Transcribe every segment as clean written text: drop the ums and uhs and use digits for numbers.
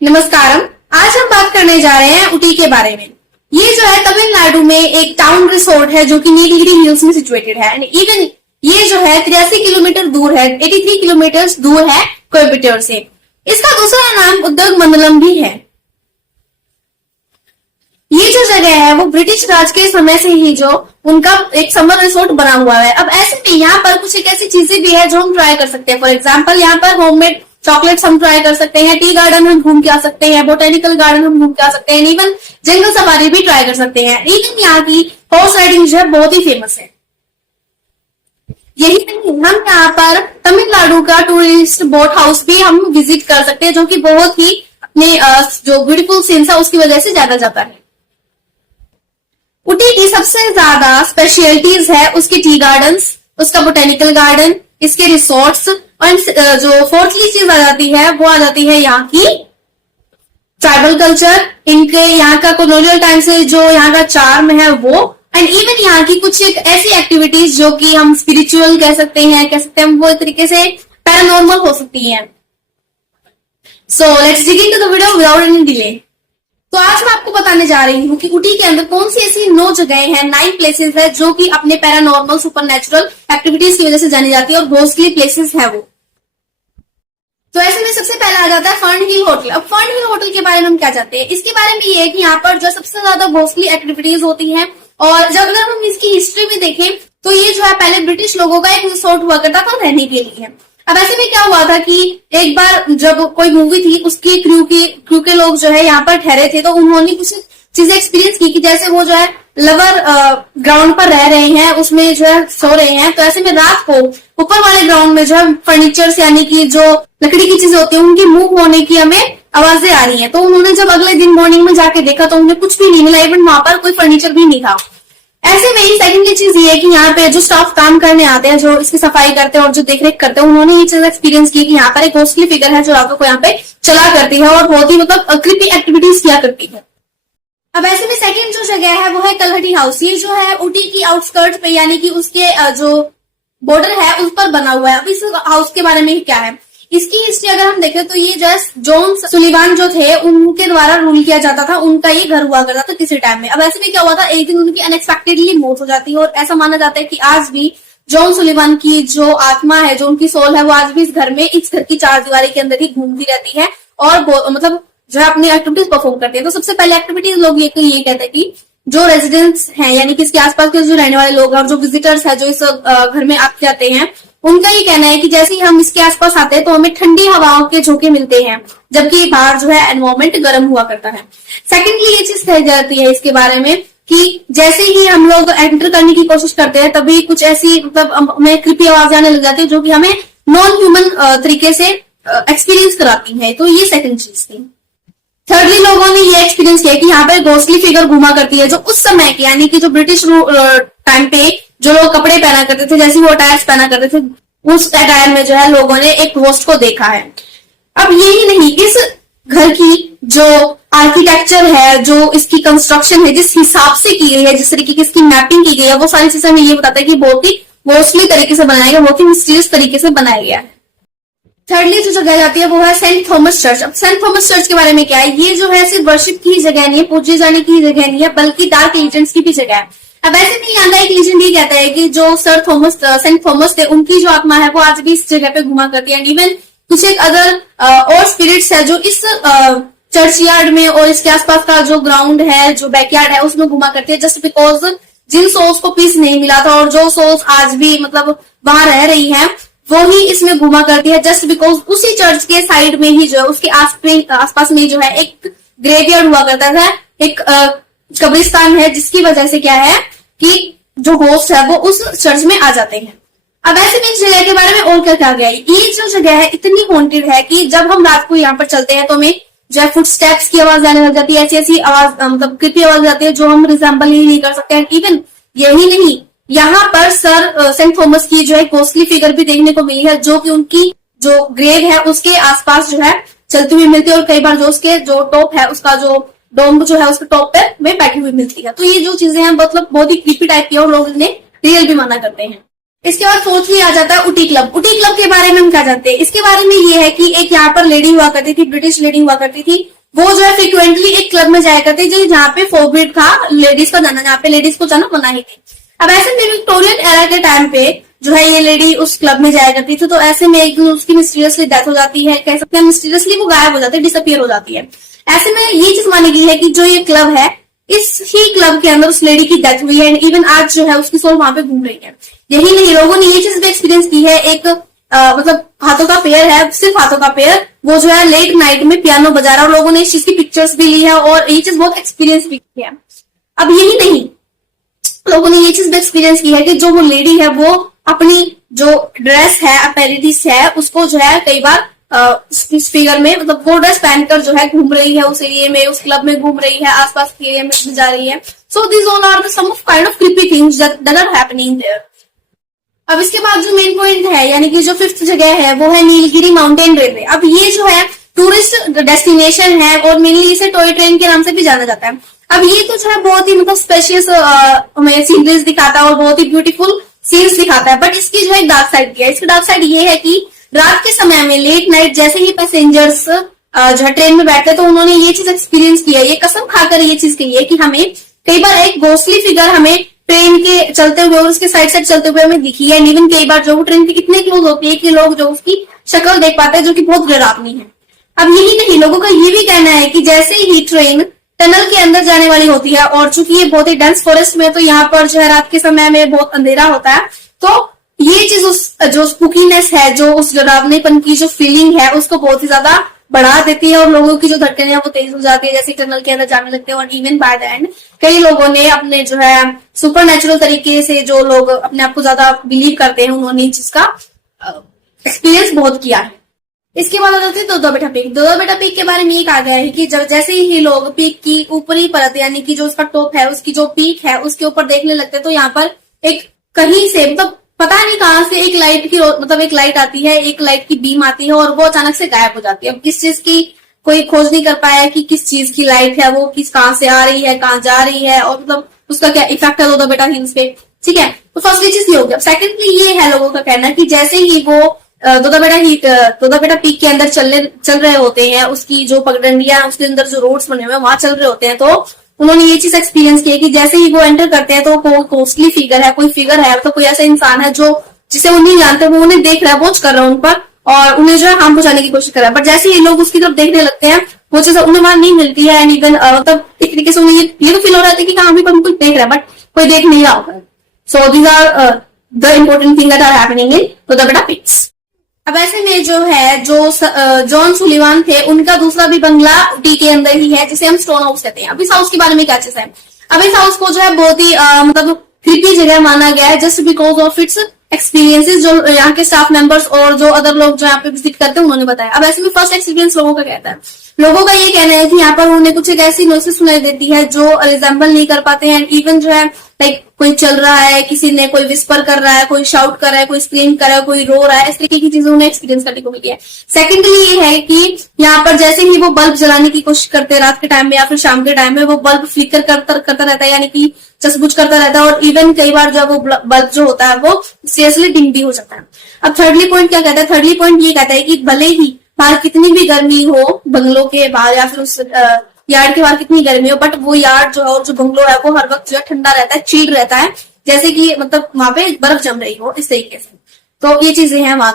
नमस्कारम। आज हम बात करने जा रहे हैं ऊटी के बारे में। ये जो है तमिलनाडु में एक टाउन रिसोर्ट है जो कि नीलगिरी हिल्स में सिचुएटेड है। इवन ये जो है 83 किलोमीटर दूर है, 83 किलोमीटर दूर है कोयम्बटूर से। इसका दूसरा नाम उद्योग मंडलम भी है। ये जो जगह है वो ब्रिटिश राज के समय से ही जो उनका एक समर रिसोर्ट बना हुआ है। अब ऐसे में यहाँ पर कुछ एक ऐसी चीजें भी है जो हम ट्राई कर सकते हैं। फॉर एग्जाम्पल यहाँ पर होममेड चॉकलेट्स हम ट्राई कर सकते हैं, टी गार्डन हम घूम के आ सकते हैं, बोटेनिकल गार्डन हम घूम के आ सकते हैं, इवन जंगल सफारी भी ट्राई कर सकते हैं। इवन यहाँ की हॉर्स राइडिंग जो है बहुत ही फेमस है। यही नहीं, हम यहाँ पर तमिलनाडु का टूरिस्ट बोट हाउस भी हम विजिट कर सकते हैं जो कि बहुत ही अपने जो ब्यूटीफुल सीन्स है उसकी वजह से जाना जाता है। ऊटी की सबसे ज्यादा स्पेशलिटीज है उसके टी गार्डन्स, उसका बोटेनिकल गार्डन, इसके रिसोर्ट्स, और जो फोर्थली चीज आ जाती है वो आ जाती है यहाँ की ट्राइबल कल्चर, इनके यहाँ का कॉलोनियल टाइम से जो यहाँ का चार्म है वो, एंड इवन यहाँ की कुछ एक ऐसी एक्टिविटीज जो कि हम स्पिरिचुअल कह सकते हैं वो एक तरीके से पैरानॉर्मल हो सकती हैं। So let's dig into the video without any delay. तो आज मैं आपको बताने जा रही हूँ कि ऊटी के अंदर कौन सी ऐसी 9 जगह हैं, 9 प्लेसेस है जो कि अपने पैरानॉर्मल सुपरनैचुरल एक्टिविटीज की वजह से जानी जाती है और घोस्टली प्लेसेस है वो। तो ऐसे में सबसे पहले आ जाता है फर्न हिल होटल। अब फर्न हिल होटल के बारे में हम क्या जानते हैं? इसके बारे में ये है कि यहाँ पर जो सबसे ज्यादा घोस्टली एक्टिविटीज होती हैं, और जब अगर हम इसकी हिस्ट्री में देखें तो ये जो है पहले ब्रिटिश लोगों का एक रिसोर्ट हुआ करता था रहने के लिए। अब ऐसे में क्या हुआ था कि एक बार जब कोई मूवी थी उसकी क्रू के लोग जो है यहाँ पर ठहरे थे, तो उन्होंने कुछ चीजें एक्सपीरियंस की कि जैसे वो जो है लवर ग्राउंड पर रह रहे हैं, उसमें जो है सो रहे हैं। तो ऐसे में रात को ऊपर वाले ग्राउंड में जो है फर्नीचर्स यानी कि जो लकड़ी की चीजें होती है उनकी मूव होने की हमें आवाजें आ रही हैं। तो उन्होंने जब अगले दिन मॉर्निंग में जाके देखा तो उन्हें कुछ भी नहीं मिला, इवन वहां पर कोई फर्नीचर भी नहीं था। ऐसे में ही सेकंडली चीज ये है कि यहाँ पे जो स्टाफ काम करने आते हैं, जो इसकी सफाई करते हैं और जो देखरेख करते हैं, उन्होंने ये चीज एक्सपीरियंस की कि यहाँ पर एक घोस्टली फिगर है जो रातों को यहाँ पे चला करती है और बहुत ही मतलब क्रीपी एक्टिविटीज किया करती है। अब ऐसे में सेकंड जो जगह है वो है कलहटी हाउस। ये जो है ऊटी की आउटस्कर्ट पे यानी कि उसके जो बॉर्डर है उस पर बना हुआ है। अब इस हाउस के बारे में क्या है, इसकी हिस्ट्री अगर हम देखें तो ये जस्ट जॉन सुलिवान जो थे उनके द्वारा रूल किया जाता था, उनका ये घर हुआ करता था किसी टाइम में। अब ऐसे में क्या हुआ था, एक दिन उनकी अनएक्सपेक्टेडली मौत हो जाती है और ऐसा माना जाता है कि आज भी जॉन सुलिवान की जो आत्मा है, जो उनकी सोल है, वो आज भी इस घर में, इस घर की चारदीवारी के अंदर ही घूमती रहती है और मतलब जो है अपनी एक्टिविटीज परफॉर्म करती है। तो सबसे पहले एक्टिविटीज लोग ये कहते हैं कि जो रेजिडेंट्स हैं यानी कि इसके आसपास के जो रहने वाले लोग हैं और जो विजिटर्स है जो इस घर में आते जाते हैं, उनका ये कहना है कि जैसे ही हम इसके आसपास आते हैं तो हमें ठंडी हवाओं के झोंके मिलते हैं, जबकि बाहर जो है एनवायरमेंट गर्म हुआ करता है। सेकेंडली ये चीज कही जाती है इसके बारे में कि जैसे ही हम लोग एंटर करने की कोशिश करते हैं तभी कुछ ऐसी मतलब हमें क्रिपी आवाज आने लग जाती है जो कि हमें नॉन ह्यूमन तरीके से एक्सपीरियंस कराती है। तो ये सेकंड चीज थी। थर्डली लोगों ने ये एक्सपीरियंस किया कि यहाँ पे घोस्टली फिगर घुमा करती है जो उस समय के यानी कि जो ब्रिटिश टाइम पे जो लोग कपड़े पहना करते थे, जैसे वो अटायर्स पहना करते थे, उस अटायर में जो है लोगों ने एक घोस्ट को देखा है। अब यही नहीं, इस घर की जो आर्किटेक्चर है, जो इसकी कंस्ट्रक्शन है, जिस हिसाब से की गई है, जिस तरीके की इसकी मैपिंग की गई है, वो सारी चीजें हमें ये बताता है कि बहुत ही घोस्टली तरीके से बनाया गया, बहुत ही मिस्टीरियस तरीके से बनाया गया है। थर्डली जो जगह जाती है वो है सेंट थॉमस चर्च। अब सेंट थॉमस चर्च के बारे में क्या है, ये जो है सिर्फ वर्शिप की जगह नहीं है, पूजे जाने की जगह नहीं है, बल्कि डार्क लीजेंड्स की भी जगह है। अब ऐसे में यहाँ का एक लीजेंड ये कहता है कि जो सेंट थॉमस थे उनकी जो आत्मा है वो आज भी इस जगह पे घुमा करती है। इवन कुछ एक अदर और स्पिरिट्स है जो इस चर्च यार्ड में और इसके आसपास का जो ग्राउंड है, जो बैकयार्ड है, उसमें घुमा करती है, जस्ट बिकॉज जिन सोल्स को पीस नहीं मिला था और जो सोल्स आज भी मतलब वहां रह रही है वो ही इसमें घुमा करती है, जस्ट बिकॉज उसी चर्च के साइड में ही जो है उसके आसपास में जो है एक ग्रेवयार्ड हुआ करता था, एक कब्रिस्तान है, जिसकी वजह से क्या है कि जो होस्ट है वो उस चर्च में आ जाते हैं। अब ऐसे में इस जगह के बारे में और क्या कहा गया है, ये जो जगह है इतनी हॉन्टेड है कि जब हम रात को यहाँ पर चलते हैं तो हमें जो है फुट स्टेप्स की आवाज आने लग जाती है, ऐसी आवाज मतलब क्रिपी आवाज आती है जो हम रिजेंबल ही नहीं कर सकते। इवन यही नहीं, यहाँ पर सर सेंट थॉमस की जो है घोस्टली फिगर भी देखने को मिली है जो कि उनकी जो ग्रेव है उसके आसपास जो है चलती हुई मिलती है और कई बार जो उसके जो टॉप है उसका जो डोम जो है उसके टॉप पे में बैठी हुई मिलती है। तो ये जो चीजें हैं मतलब बहुत ही क्रीपी टाइप की और लोग इन्हें रियल भी माना करते हैं। इसके बाद फोर्थली आ जाता है उटी क्लब। उटी क्लब के बारे में हम क्या जानते हैं? इसके बारे में ये है कि एक यहाँ पर लेडी हुआ करती थी, ब्रिटिश लेडी हुआ करती थी, वो जो है फ्रिक्वेंटली एक क्लब में जाया करती थी जहाँ पे फोरबिड था लेडीज का जाना, जहाँ पे लेडीज को जाना मना ही थी। अब ऐसे में विक्टोरियन एरा के टाइम पे जो है ये लेडी उस क्लब में जाया करती थी, तो ऐसे में एक दिन उसकी मिस्टीरियसली डेथ हो जाती है, कह सकते हैं मिस्टीरियसली वो गायब हो जाती है, डिसअपियर हो जाती है। ऐसे में ये चीज मानी गई है कि जो ये क्लब है, इस ही क्लब के अंदर उस लेडी की डेथ हुई है एंड इवन आज जो है उसकी सोल वहां पे घूम रही है। यही नहीं, लोगों ने ये चीज भी एक्सपीरियंस की है, एक मतलब हाथों का पेयर है, सिर्फ हाथों का पेयर, वो जो है लेट नाइट में पियानो बजा रहा है और लोगों ने इस चीज की पिक्चर्स भी ली है और ये चीज बहुत एक्सपीरियंस भी की है। अब यही नहीं, लोगों ने ये चीज भी एक्सपीरियंस की है कि जो वो लेडी है वो अपनी जो ड्रेस है, अपैरिटीज है, उसको जो है कई बार इस फिगर में मतलब वो ड्रेस पहनकर जो है घूम रही है उस एरिया में, उस क्लब में घूम रही है, आसपास के एरिया में जा रही है। So this all are the some of kind of creepy things that are happening there. अब इसके बाद जो मेन पॉइंट है यानी कि जो फिफ्थ जगह है वो है नीलगिरी माउंटेन रेलवे। अब ये जो है टूरिस्ट डेस्टिनेशन है और मेनली इसे टॉय ट्रेन के नाम से भी जाना जाता है। अब ये तो जो है बहुत ही मतलब स्पेशियस हमें सीनरीज दिखाता है और बहुत ही ब्यूटीफुल सीन्स दिखाता है, बट इसकी जो है डार्क साइड क्या है? इसकी डार्क साइड ये है कि रात के समय में लेट नाइट जैसे ही पैसेंजर्स जो है ट्रेन में बैठते तो उन्होंने ये चीज एक्सपीरियंस किया, ये कसम खाकर ये चीज कही है कि हमें कई बार एक घोस्टली फिगर हमें ट्रेन के चलते हुए और उसके साइड साइड चलते हुए हमें दिखी है। इवन कई बार जो ट्रेन के इतने क्लोज होती है कि लोग जो उसकी शक्ल देख पाते हैं, जो कि बहुत डरावनी है। अब यही नहीं, लोगों का ये भी कहना है कि जैसे ही ट्रेन टनल के अंदर जाने वाली होती है और चूंकि ये बहुत ही डेंस फॉरेस्ट में तो यहाँ पर जो है रात के समय में बहुत अंधेरा होता है, तो ये चीज उस जो स्पूकीनेस है, जो उस डरावनेपन की जो फीलिंग है उसको बहुत ही ज्यादा बढ़ा देती है और लोगों की जो धड़कनें हैं वो तेज हो जाती है जैसे टनल के अंदर जाने लगते हैं। और इवन बाय द एंड कई लोगों ने अपने जो है सुपर नेचुरल तरीके से, जो लोग अपने आप को ज्यादा बिलीव करते हैं, उन्होंने इस चीज का एक्सपीरियंस बहुत किया है। इसके बाद आ जाते हैं दोदो बेटा पीक। दोदो बेटा पीक के बारे में ये कहा गया है कि जब जैसे ही लोग पीक की ऊपरी परत यानी कि जो उसका टॉप है, उसकी जो पीक है उसके ऊपर देखने लगते हैं तो यहाँ पर एक कहीं से मतलब पता नहीं कहां से एक लाइट की मतलब एक लाइट आती है, एक लाइट की बीम आती है और वो अचानक से गायब हो जाती है। अब किस चीज की कोई खोज नहीं कर पाया कि किस चीज की लाइट है, वो किस कहां से आ रही है, कहां जा रही है और मतलब उसका क्या इफेक्ट है दोदो बेटा हिल्स पे। ठीक है, तो फर्स्टली चीज ये हो गया। सेकेंडली ये है लोगों का कहना कि जैसे ही वो दोदो बेटा पीक के अंदर चल रहे होते हैं, उसकी जो पगडंडियां उसके अंदर जो रोड्स बने हुए हैं वहां चल रहे होते हैं, तो उन्होंने ये चीज एक्सपीरियंस की है कि जैसे ही वो एंटर करते हैं तो कोई घोस्टली फिगर है, कोई फिगर है, तो कोई ऐसा इंसान है जो जिसे वो नहीं जानते, वो उन्हें देख रहा है, वॉच कर रहा है उन पर और उन्हें जो है हार्म पहुंचाने की कोशिश कर रहा है। बट जैसे ही लोग उसकी तरफ देखने लगते हैं वो चीज उन्हें वहां नहीं मिलती है एंड इवन मतलब एक तरीके से उन्हें ये तो फील हो रहा है कि हाँ भी कुछ देख रहा है बट कोई देख नहीं रहा होगा। So these are the important thing that are happening in दोदो बेटा पिक्स। अब ऐसे में जो है जो जॉन सुलिवान थे उनका दूसरा भी बंगला ऊटी के अंदर ही है जिसे हम स्टोन हाउस कहते हैं। अब इस हाउस के बारे में क्या चीज है? अब इस हाउस को जो है बहुत ही मतलब क्रीपी जगह माना गया है just because of its experiences जो यहाँ के स्टाफ मेंबर्स और जो अदर लोग जो यहाँ पे विजिट करते हैं उन्होंने बताया। अब ऐसे में फर्स्ट एक्सपीरियंस लोगों का कहता है, लोगों का ये कहना है कि यहाँ पर उन्हें कुछ एक ऐसी नॉइसेस सुनाई देती है जो रिजेंबल नहीं कर पाते हैं। इवन जो है लाइक कोई चल रहा है, किसी ने कोई विस्पर कर रहा है, कोई शाउट कर रहा है, कोई स्क्रीम कर रहा है, कोई रो रहा है, इस तरीके की चीजें उन्हें एक्सपीरियंस करने को मिली है। सेकेंडली ये है कि यहाँ पर जैसे ही वो बल्ब जलाने की कोशिश करते हैं रात के टाइम में या फिर शाम के टाइम में, वो बल्ब फ्लिकर करता रहता है यानी कि चसबुच करता रहता है और इवन कई बार जो वो बल्ब जो होता है वो सीरियसली डिम भी हो सकता है। अब थर्डली पॉइंट क्या कहता है? थर्डली पॉइंट ये कहता है कि भले ही बाहर कितनी भी गर्मी हो, बंगलों के बाहर या फिर उस यार्ड के बाहर कितनी गर्मी हो, बट वो यार्ड जो है और जो बंगलो है वो हर वक्त जो है ठंडा रहता है, चिल्ड रहता है, जैसे कि मतलब वहां पे बर्फ जम रही हो, इस तरीके से। तो ये चीजें हैं वहां।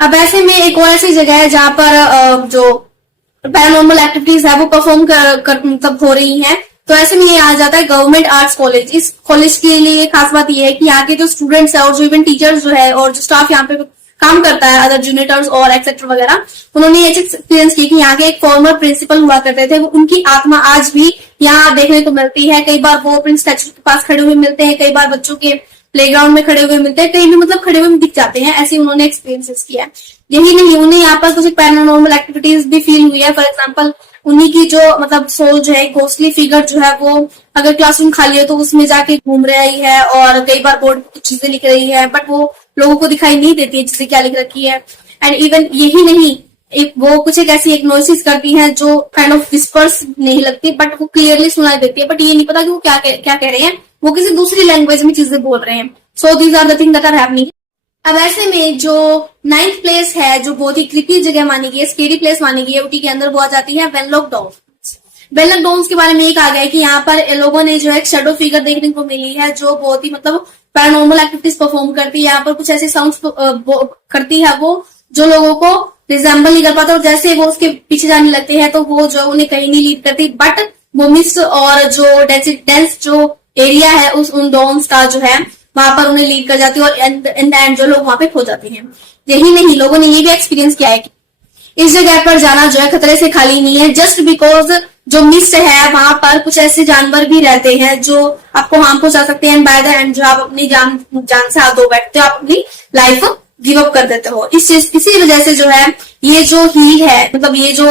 अब ऐसे में एक और ऐसी जगह है जहां पर जो पैरानॉर्मल एक्टिविटीज है वो परफॉर्म मतलब हो रही हैं। तो ऐसे में ये आ जाता है गवर्नमेंट आर्ट्स कॉलेज। इस कॉलेज के लिए खास बात ये है कि यहाँ के जो स्टूडेंट्स है और जो इवन टीचर्स जो है और जो स्टाफ यहाँ पे काम करता है, अदर जूनियर्स और एक्सेट्रा वगैरह, उन्होंने ये एक्सपीरियंस की कि यहाँ के एक फॉर्मर प्रिंसिपल हुआ करते थे, उनकी आत्मा आज भी यहाँ देखने को मिलती है। कई बार वो अपने स्टैचू के पास खड़े हुए मिलते हैं, कई बार बच्चों के प्लेग्राउंड में खड़े हुए मिलते हैं, कहीं भी मतलब खड़े हुए दिख जाते हैं, ऐसे उन्होंने एक्सपीरियंसेस किया है। यही नहीं, उन्हें यहाँ पर कुछ पैरानॉर्मल एक्टिविटीज भी फील हुई है। फॉर एग्जाम्पल उन्हीं की जो मतलब सोल जो है, घोस्टली फिगर जो है, वो अगर क्लासरूम खाली हो तो उसमें जाके घूम रही है और कई बार बोर्ड पे कुछ चीजें लिख रही है, बट वो लोगों को दिखाई नहीं देती है जिससे क्या लिख रखी है। एंड इवन यही नहीं, वो कुछ एक ऐसी एक नॉइसेस करती है जो काइंड ऑफ विस्पर्स नहीं लगती बट वो क्लियरली सुनाई देती है, बट ये नहीं पता कि वो क्या कह रहे हैं, वो किसी दूसरी लैंग्वेज में चीजें बोल रहे हैं। So these are the things that are happening. अब ऐसे में जो 9th प्लेस है, जो बहुत ही क्रिपी जगह मानी गई है, स्केरी प्लेस मानी गई है ऊटी के अंदर, वो आ जाती है वेनलॉक डाउन्स। वेनलॉक डाउन्स के बारे में ये कहा गया है कि यहाँ पर लोगों ने जो है शेडो फिगर देखने को मिली है, जो बहुत ही मतलब पैरानॉर्मल एक्टिविटीज परफॉर्म करती है। यहाँ पर कुछ ऐसे साउंड्स करती है वो, जो लोगों को रिजेंबल नहीं कर पाता, और जैसे वो उसके पीछे जाने लगते हैं तो वो जो उन्हें कहीं नहीं लीड करती, बट वो मिस्ट और जो डेंस जो एरिया है उस उन डॉन्स का जो है वहां पर उन्हें लीड कर जाती है, और इन द एंड जो लोग वहां पे खो जाते हैं। यही नहीं, लोगों ने ये भी एक्सपीरियंस किया है कि इस जगह पर जाना जो है खतरे से खाली नहीं है, जस्ट बिकॉज जो मिस्ट है वहां पर कुछ ऐसे जानवर भी रहते हैं जो आपको हार्म पहुंचा सकते हैं, एंड बाय द एंड जो आप अपनी जान से हाथ धो बैठते हो, आप अपनी लाइफ गिव अप कर देते हो। इसी वजह से जो है ये जो हील है, मतलब ये जो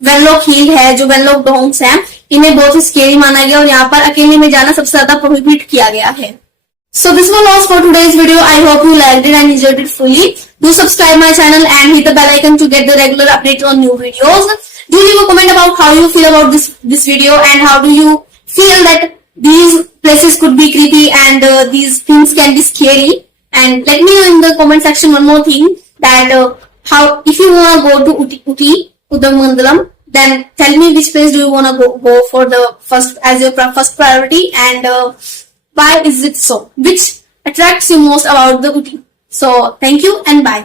वेनलॉक हील है, जो वेनलॉक डॉन्स है, इन्हें बहुत ही स्केरी माना गया, और यहाँ पर अकेले में जाना सबसे ज्यादा प्रोहिबिट किया गया है। So this was all for today's video. I hope you liked it and enjoyed it fully. Do subscribe my channel and hit the bell icon to get the regular updates on new videos. Do leave a comment about how you feel about this video, and how do you feel that these places could be creepy and these things can be scary. And let me know in the comment section one more thing, that how, if you wanna go to Uti Udamandalam, then tell me which place do you wanna go for the first, as your first priority, and why is it so? Which attracts you most about the Uti? So thank you and bye.